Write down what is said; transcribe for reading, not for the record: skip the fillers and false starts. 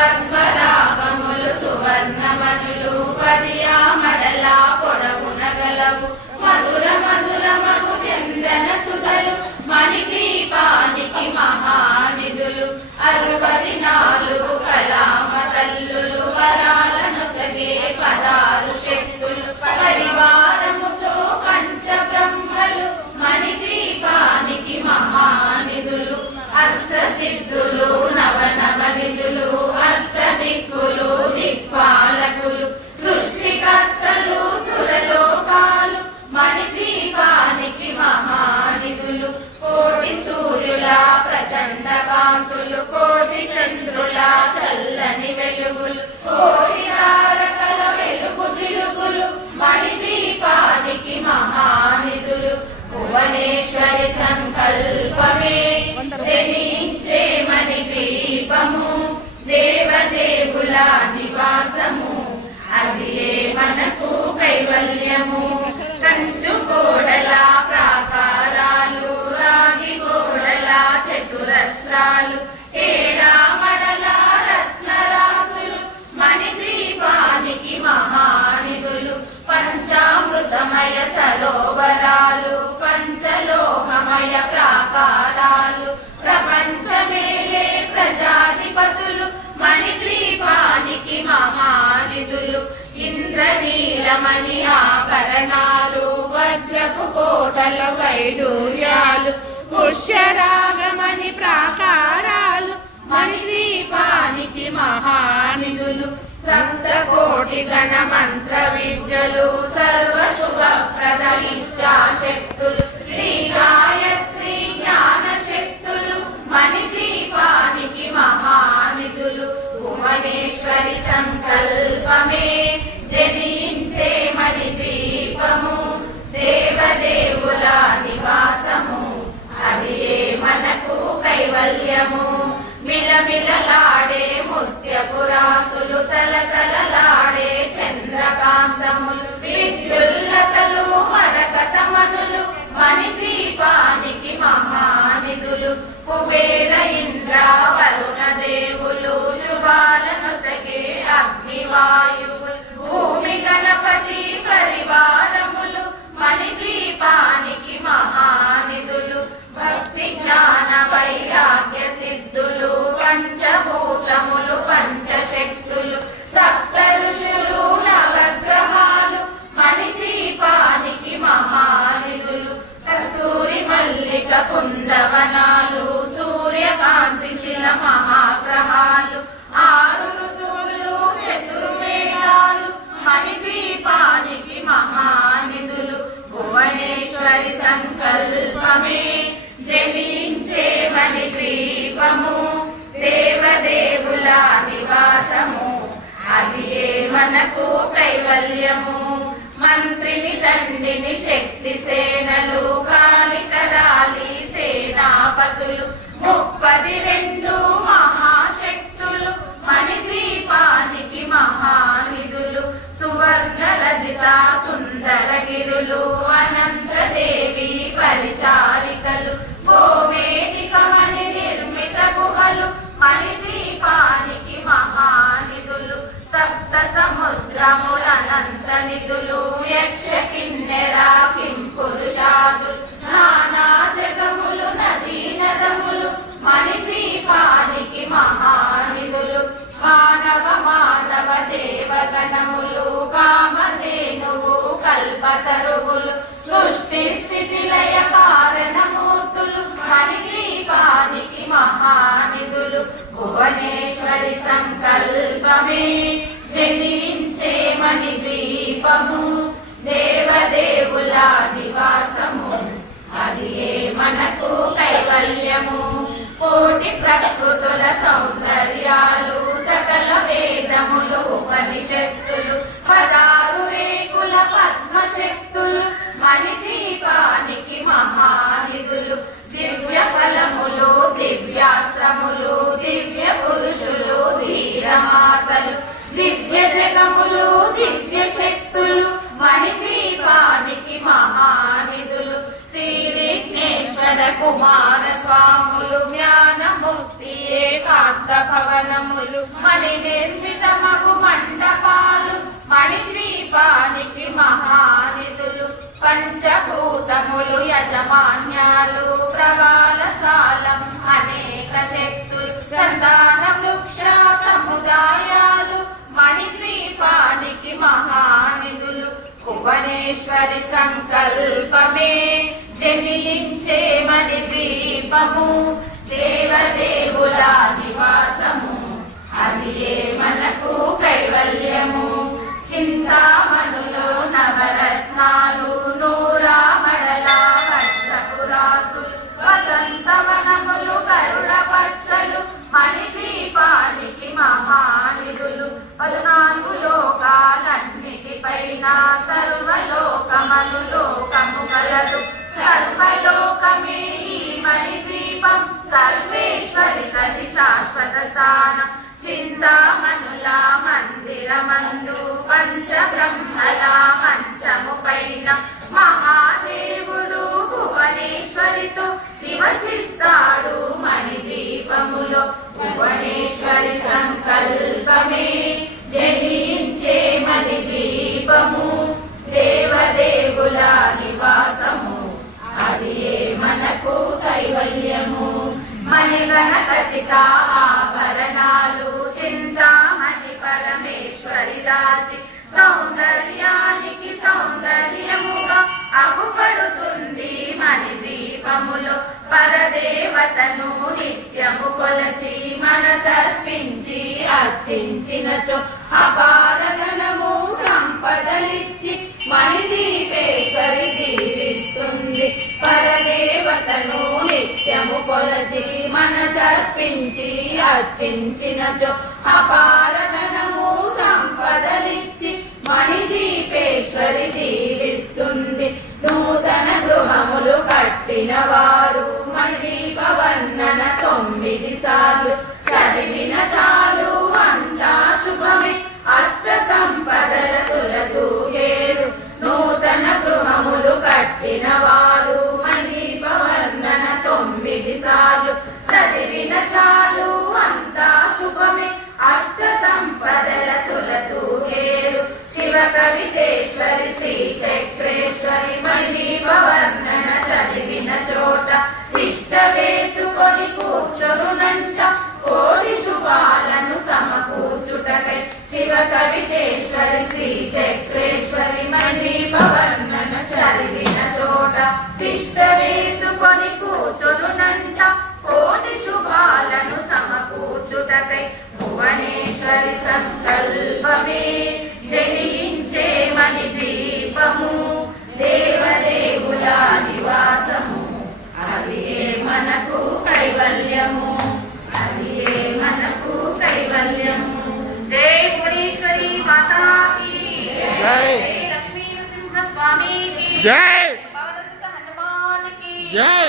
పద్మరాగములు సువర్ణమనులు పదియామడల పొడవున గలవు మధుర మధురమగు చందన సుధలు మణిద్వీపానికి మహానిధులు 64 కళామ తల్లులు వరాలను సగే 16 శక్తులు పరివారముతో పంచబ్రహ్మలు మణిద్వీపానికి మహానిధులు అష్టసిద్ధులు నవనవనిధులు అష్టదిక్కులు దిక్పాలకులు సృష్టికర్తలు సురలోకాలు మణిద్వీపానికి మహానిధులు కోటి సూర్యుల ప్రచండ కాంతులు కోటి చంద్రుల చల్లని వెలుగులు కోటి తారకల వెలుగు జిలుగులు మణిద్వీపానికి మహానిధులు భువనేశ్వరి సంకల్పమే జనించే మణిద్వీపము దేవదేవుల నివాసము అదియే మనకు కైవల్యము కంచు కోడల ప్రాకారాలు రాగి గోడల చతురస్రాలు ఏడామడల రత్నరాసులు మణిద్వీపానికి మహానిధులు పంచామృతమయ సరోవరాలు పంచలోహమయ ప్రాకారాలు ప్రపంచమేలే ప్రజాధిపతులు మణిద్వీపానికి మహానిధులు ఇంద్రనీలమణి ఆభరణాలు వజ్రపు కోటల వైడూర్యాలు పుష్యరాగమణి ప్రాకారాలు మణిద్వీపానికి మహానిధులు సప్తకోటి గణ మంత్ర విద్యలు సర్వశుభప్రద ఇచ్ఛాశక్తులు శ్రీ గాయత్రి జ్ఞాన శక్తులు మణిద్వీపానికి మహానిధులు భువనేశ్వరి సంకల్పమే జనించే మణిద్వీపము దేవదేవుల నివాసము అదియే మనకు కైవల్యము మిలమిలలాడే ముత్యపురాసులు తలతలలాడే చంద్రకాంతములు విద్యుల్లతలు మరకతమనులు మణిద్వీపానికి మహానిధులు కుబేర ఇంద్ర వరుణ దేవులు శుభాలను సగే అగ్నివాయువులు భూమి గణపతి పరివారములు మణిద్వీపానికి మహానిధులు భక్తి జ్ఞాన వైరాగ్య సిద్ధులు పంచభూతములు పంచశక్తులు సప్త ఋషులు నవగ్రహాలు మణిద్వీపానికి మహానిధులు కస్తూరి మల్లిక కుందవనాలు సూర్యకాంతి శిల మహాగ్రహాలు 6 ఋతువులు చతుర్వేదాలు మణిద్వీపానికి మహానిధులు భువనేశ్వరి సంకల్పమే జనించే మణిద్వీపము దేవదేవుల నివాసము అదియే మనకు కైవల్యము మంత్రిని దండిని శక్తి సేనలు కాలికరాలి సేనాపతులు 32 మహాశక్తులు మణిద్వీపానికి మహానిధులు సువర్ణ రజిత సుందరగిరులు అనంతదేవి పరిచారికలు గోమేధికమణి నిర్మిత గుహలు మణిద్వీపానికి మహానిధులు సప్త సముద్రములనంత నిధులు యక్ష కిన్నెర కింపురుషాదులు నానా జగములు నదీ నదములు మణిద్వీపానికి మహానిధులు మానవ మాధవ దేవగణములు కామధేనువు కల్పతరువులు సృష్టి స్థితి లయ కారణమూర్తులు మణిద్వీపానికి మహానిధులు భువనేశ్వరి సంకల్పమే జనించే మణిద్వీపము దేవదేవుల నివాసము అదియే మనకు కైవల్యము కోటి ప్రకృతుల సౌందర్యాలు సకల వేదములు ఉపనిషత్తులు 16 రేకుల పద్మశక్తులు మణిద్వీపానికి మహానిధులు దివ్య ఫలములు దివ్యాశ్రములు దివ్య పురుషులు ధీరమాతలు దివ్య జగములు దివ్య శక్తులు మణిద్వీపానికి మహానిధులు శ్రీ విఘ్నేశ్వర కుమార స్వాములు జ్ఞానమూర్తి ఏకాంత భవనములు మణి నిర్మితమగు మండపాలు మణిద్వీపానికి మహానిధులు పంచభూతములు యజమాన్యాలు ప్రవాలశాలం అనేక శక్తులు సంతాన వృక్ష సముదాయాలు మణిద్వీపానికి మహానిధులు భువనేశ్వరి సంకల్పమే జనించే మణిద్వీపము దేవదేవుల నివాసము అది మనకు కైవల్యము చింతామణులు నవరత్నాలు నూరామడల వజ్రపురాసులు వసంతవనములు గరుడ పచ్చలు మణిద్వీపానికి మహానిధులు 14 లోకాలన్నిటిపైన సర్వలోకమను లోకము గలదు సర్వలోకమే ఈ మణిద్వీపం సర్వేశ్వరి గది శాశ్వత స్థానం చింతామణుల మందిరమందు పంచబ్రహ్మల మంచము పైన మహాదేవుడు భువనేశ్వరితో నివసిస్తాడు మణిద్వీపములో భువనేశ్వరి సంకల్పమే జనించే మణిద్వీపము దేవదేవుల నివాసము అది మనకు కైవల్యము మణిగణ ఖచ్చిత ఆభరణాలు చింతామణి పరమేశ్వరి దాచి సౌందర్యానికి సౌందర్యముగా అగుపడుతుంది మణిద్వీపములో పరదేవతను నిత్యము కొలచి మనసర్పించి అర్చించినచో అపారధనము సంపదలిచ్చి మణిద్వీపేశ్వరి దీవిస్తుంది పరదేవతను నిత్యము కొలచి మనసర్పించి అర్చించినచో అపారధనము సంపదలిచ్చి మణిద్వీపేశ్వరి దీవిస్తుంది నూతన గృహములు కట్టిన వారు మణిద్వీప వర్ణన 9 సార్లు చదివిన చాలు అంతా శుభమే అష్ట సంపదల తులతూగేరు నూతన గృహములు కట్టిన వారు మణిద్వీప వర్ణన 9 సార్లు చదివిన చాలు అంతా శుభమే అష్ట సంపదల తులతూగేరు శివ కవితేశ్వరి శ్రీ చక్రేశ్వరి మణిద్వీప వర్ణన చదివిన చోట తిష్ట వేసుకొని కూర్చొనునంట కోటి శుభాలను సమకూర్చుటకై శివ కవితేశ్వరి శ్రీ చక్రేశ్వరి మణిద్వీప వర్ణన చదివిన చోట తిష్ట వేసుకొని కూర్చొనునంట కోటి శుభాలను సమకూర్చుటకై భువనేశ్వరి సంకల్పమే జనించే మణిద్వీపము దేవదేవుల నివాసము అది మనకు కైవల్యము అది మనకు కైవల్యము జై భువనేశ్వరి మాతా కీ జై లక్ష్మీ నరసింహ స్వామి కీ జై పవనసుత హనుమాన్ కీ జై